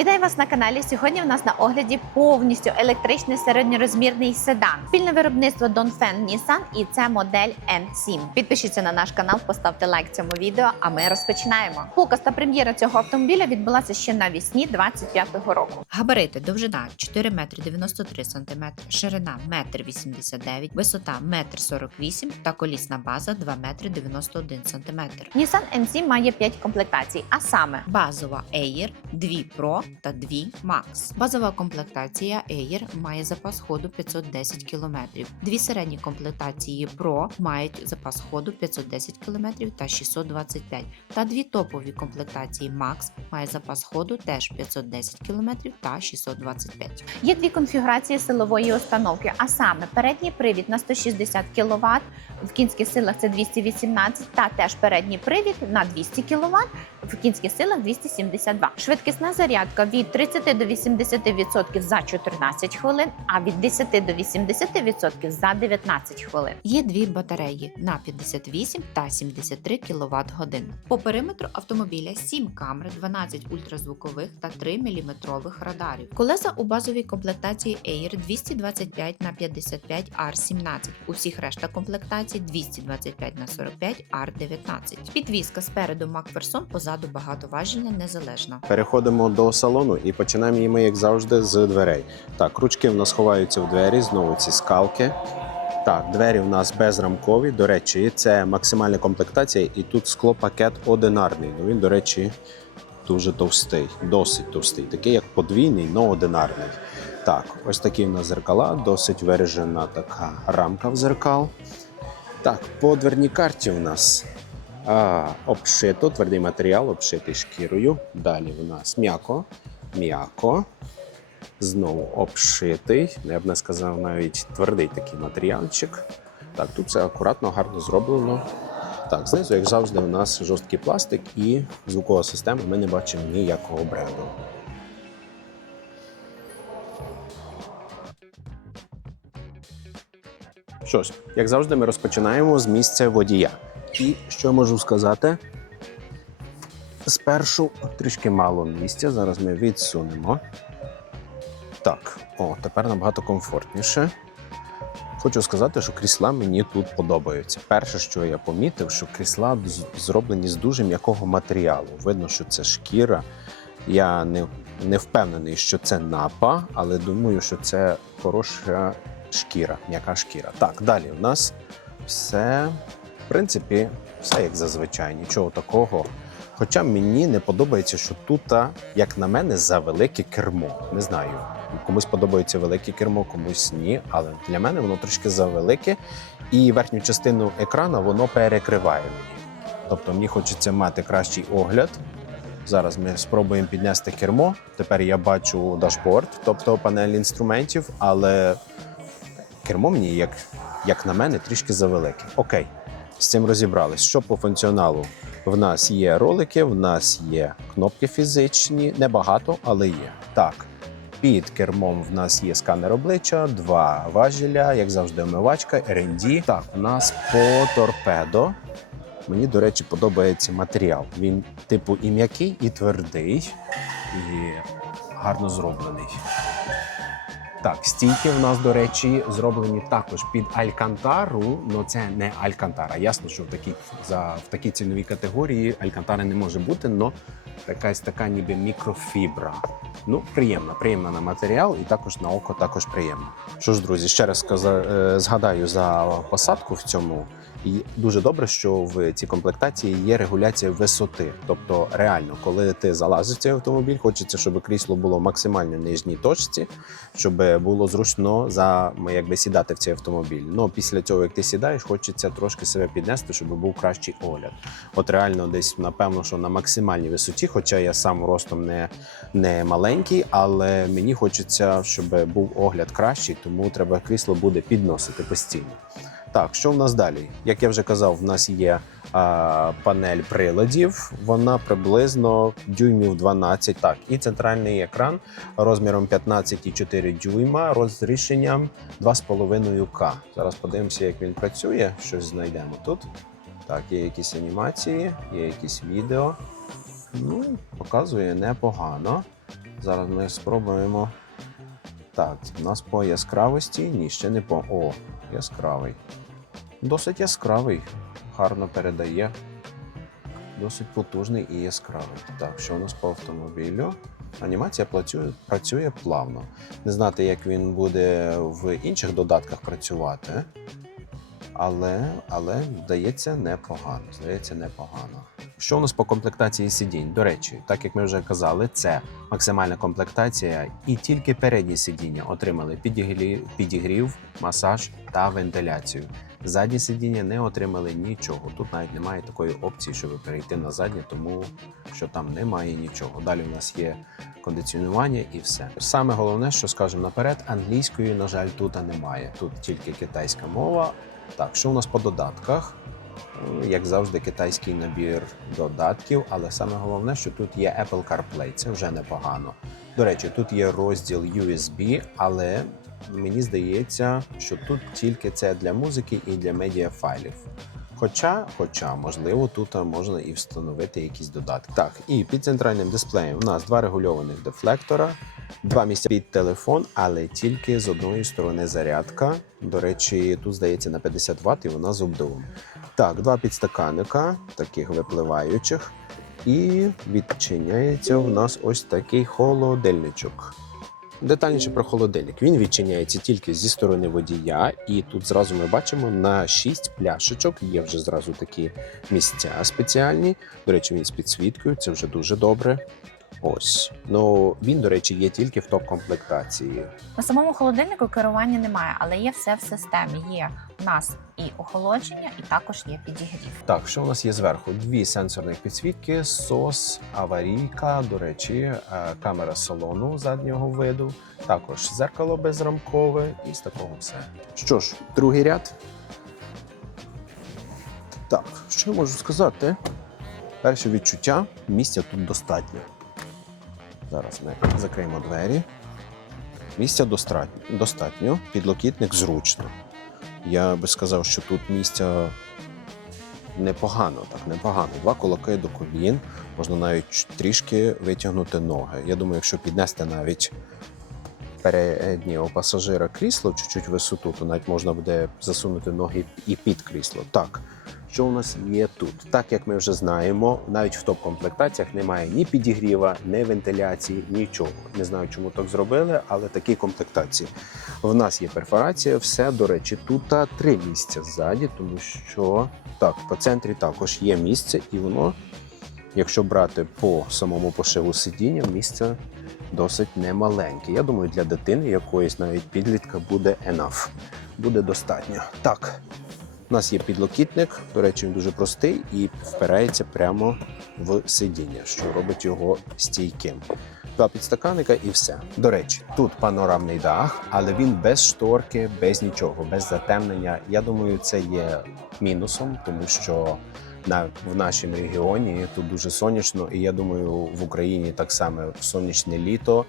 Вітаю вас на каналі. Сьогодні в нас на огляді повністю електричний середньорозмірний седан. Спільне виробництво Dongfeng Nissan і це модель N7. Підпишіться на наш канал, поставте лайк цьому відео. А ми розпочинаємо. Показ та прем'єра цього автомобіля відбулася ще навесні 25-го року. Габарити довжина 4 метри 93 см, ширина 1 89 висота 1 48 та колісна база 2 метри 91 см. Nissan N7 має 5 комплектацій, а саме Базова Air, 2 Pro та 2 Max. Базова комплектація Air має запас ходу 510 км. Дві середні комплектації Pro мають запас ходу 510 км та 625 та дві топові комплектації Max має запас ходу теж 510 км та 625. Є дві конфігурації силової установки, а саме передній привід на 160 кВт, в кінських силах це 218, та теж передній привід на 200 кВт, в кінських силах 272. Швидкісна зарядка від 30 до 80% за 14 хвилин, а від 10 до 80% за 19 хвилин. Є дві батареї на 58 та 73 кВт годин. По периметру автомобіля 7 камер, 12 ультразвукових та 3 мм радарів. Колеса у базовій комплектації Air 225 на 55 R17. У всіх решта комплектацій 225 на 45 R19. Підвізка спереду Макферсон, позаду багатоважільна незалежна. Переходимо до салону і починаємо її ми, як завжди, з дверей. Так, ручки в нас ховаються в двері, знову ці скалки. Так, двері в нас безрамкові. До речі, це максимальна комплектація, і тут склопакет одинарний. Ну він, до речі, дуже товстий, досить товстий, такий як подвійний, але одинарний. Так, ось такі в нас зеркала, досить виражена така рамка в зеркал. Так, по дверній карті в нас обшито, твердий матеріал, обшитий шкірою. Далі в нас м'яко, м'яко. Знову обшитий. Я б не сказав навіть твердий такий матеріальчик. Так, тут все акуратно, гарно зроблено. Так, знизу, як завжди, у нас жорсткий пластик і звукова система. Ми не бачимо ніякого бренду. Що ж, як завжди, ми розпочинаємо з місця водія. І що можу сказати? Спершу трішки мало місця. Зараз ми відсунемо. Так, о, тепер набагато комфортніше. Хочу сказати, що крісла мені тут подобаються. Перше, що я помітив, що крісла зроблені з дуже м'якого матеріалу. Видно, що це шкіра. Я не, не впевнений, що це напа, але думаю, що це хороша шкіра, м'яка шкіра. Так, далі у нас все, принципі, все як зазвичай, нічого такого. Хоча мені не подобається, що тут, як на мене, за велике кермо. Не знаю. Комусь подобається велике кермо, комусь ні. Але для мене воно трошки завелике, і верхню частину екрана воно перекриває мені. Тобто мені хочеться мати кращий огляд. Зараз ми спробуємо піднести кермо. Тепер я бачу дашборд, тобто панель інструментів, але кермо мені, як, як на мене, трішки завелике. Окей, з цим розібрались. Що по функціоналу? В нас є ролики, в нас є кнопки фізичні, небагато, але є. Так, під кермом в нас є сканер обличчя, два важеля, як завжди, омивачка, R&D. Так, у нас по торпедо. Мені, до речі, подобається матеріал. Він, типу, і м'який, і твердий, і гарно зроблений. Так, стійки в нас, до речі, зроблені також під Алькантару, але це не Алькантара. Ясно, що в такій, за, в такій ціновій категорії Алькантари не може бути, але якась така ніби мікрофібра. Ну, приємна, приємна на матеріал і також на око також приємно. Що ж, друзі, ще раз е, згадаю за посадку в цьому. І дуже добре, що в цій комплектації є регуляція висоти. Тобто, реально, коли ти залазиш в цей автомобіль, хочеться, щоб крісло було в максимально нижній точці, щоб було зручно за якби сідати в цей автомобіль. Ну після цього, як ти сідаєш, хочеться трошки себе піднести, щоб був кращий огляд. От реально, десь напевно, що на максимальній висоті, хоча я сам ростом не, не маленький, але мені хочеться, щоб був огляд кращий, тому треба крісло буде підносити постійно. Так, що в нас далі? Як я вже казав, в нас є а, панель приладів. Вона приблизно дюймів 12. Так, і центральний екран розміром 15,4 дюйма, розрішенням 2,5К. Зараз подивимося, як він працює. Щось знайдемо тут. Так, є якісь анімації, є якісь відео. Ну, показує непогано. Зараз ми спробуємо. Так, у нас по яскравості. Ні, ще не по. О, яскравий. Досить яскравий. Гарно передає. Досить потужний і яскравий. Так, що у нас по автомобілю? Анімація працює, працює плавно. Не знати, як він буде в інших додатках працювати. Але, але здається, непогано. Здається, непогано. Що у нас по комплектації сидінь? До речі, так як ми вже казали, це максимальна комплектація, і тільки передні сидіння отримали підігрів, масаж та вентиляцію. Задні сидіння не отримали нічого. Тут навіть немає такої опції, щоб перейти на заднє, тому що там немає нічого. Далі у нас є кондиціонування і все. Саме головне, що скажемо наперед, англійської, на жаль, тут немає. Тут тільки китайська мова. Так, що у нас по додатках? Як завжди, китайський набір додатків, але саме головне, що тут є Apple CarPlay, це вже непогано. До речі, тут є розділ USB, але мені здається, що тут тільки це для музики і для медіафайлів. Хоча, хоча, можливо, тут можна і встановити якісь додатки. Так, і під центральним дисплеєм у нас два регульованих дефлектора, два місця під телефон, але тільки з одної сторони зарядка. До речі, тут здається на 50 Вт і вона з обдувом. Так, два підстаканника, таких випливаючих. І відчиняється в нас ось такий холодильничок. Детальніше про холодильник. Він відчиняється тільки зі сторони водія, і тут зразу ми бачимо на 6 пляшечок. Є вже зразу такі місця спеціальні. До речі, він з підсвіткою, це вже дуже добре. Ось. Ну він, до речі, є тільки в топ-комплектації. На самому холодильнику керування немає, але є все в системі. Є у нас і охолодження, і також є підігрів. Так, що у нас є зверху? Дві сенсорних підсвітки, сос, аварійка, до речі, е, камера салону заднього виду, також зеркало безрамкове і з такого все. Що ж, другий ряд. Так, що я можу сказати? Перше відчуття місця тут достатньо. Зараз ми закриємо двері. Місця достатньо. Підлокітник зручно. Я би сказав, що тут місця непогано, так непогано. Два кулаки до колін, можна навіть трішки витягнути ноги. Я думаю, якщо піднести навіть переднє у пасажира крісло чуть-чуть висоту, то навіть можна буде засунути ноги і під крісло. Так, що у нас є тут? Так як ми вже знаємо, навіть в топ-комплектаціях немає ні підігріва, ні вентиляції, нічого. Не знаю, чому так зробили, але такі комплектації. В нас є перфорація, все до речі, тут три місця ззаді, тому що так, по центрі також є місце, і воно, якщо брати по самому пошиву сидіння, місце досить немаленьке. Я думаю, для дитини якоїсь навіть підлітка буде enough, буде достатньо. Так, у нас є підлокітник, до речі, він дуже простий і впирається прямо в сидіння, що робить його стійким. Два підстаканника і все. До речі, тут панорамний дах, але він без шторки, без нічого, без затемнення. Я думаю, це є мінусом, тому що на в нашому регіоні тут дуже сонячно, і я думаю, в Україні так само сонячне літо,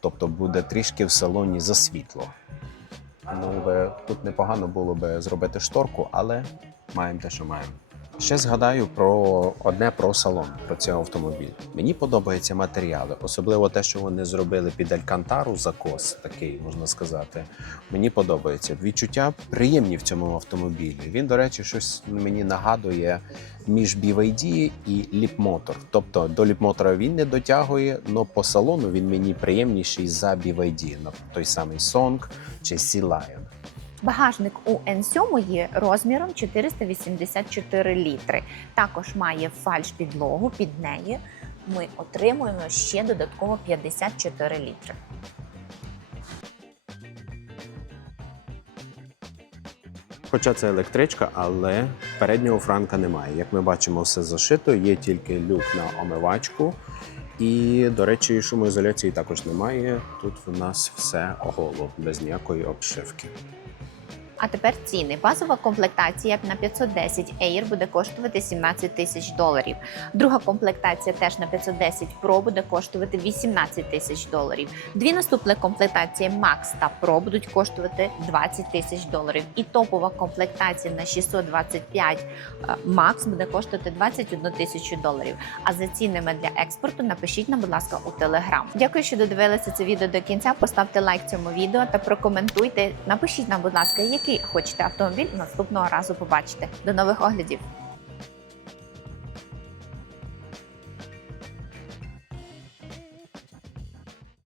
тобто буде трішки в салоні за Ну, би, тут непогано було би зробити шторку, але маємо те, що маємо. Ще згадаю про одне про салон, про цей автомобіль. Мені подобаються матеріали, особливо те, що вони зробили під алькантару закос, такий можна сказати. Мені подобається. Відчуття приємні в цьому автомобілі. Він, до речі, щось мені нагадує між BYD і Ліпмотор. Тобто до Ліпмотора він не дотягує, але по салону він мені приємніший за BYD, на той самий Song чи Sea Lion. Багажник у N7 є розміром 484 літри. Також має фальш-підлогу. Під неї ми отримуємо ще додатково 54 літри. Хоча це електричка, але переднього франка немає. Як ми бачимо, все зашито, є тільки люк на омивачку. І, до речі, шумоізоляції також немає. Тут в нас все голо, без ніякої обшивки. А тепер ціни. Базова комплектація на 510 Air буде коштувати 17 тисяч доларів. Друга комплектація теж на 510 Pro буде коштувати 18 тисяч доларів. Дві наступні комплектації Max та Pro будуть коштувати 20 тисяч доларів. І топова комплектація на 625 е, Max буде коштувати 21 тисячу доларів. А за цінами для експорту напишіть нам, будь ласка, у Telegram. Дякую, що додивилися це відео до кінця. Поставте лайк цьому відео та прокоментуйте. Напишіть нам, будь ласка, який хочете автомобіль наступного разу побачити. До нових оглядів.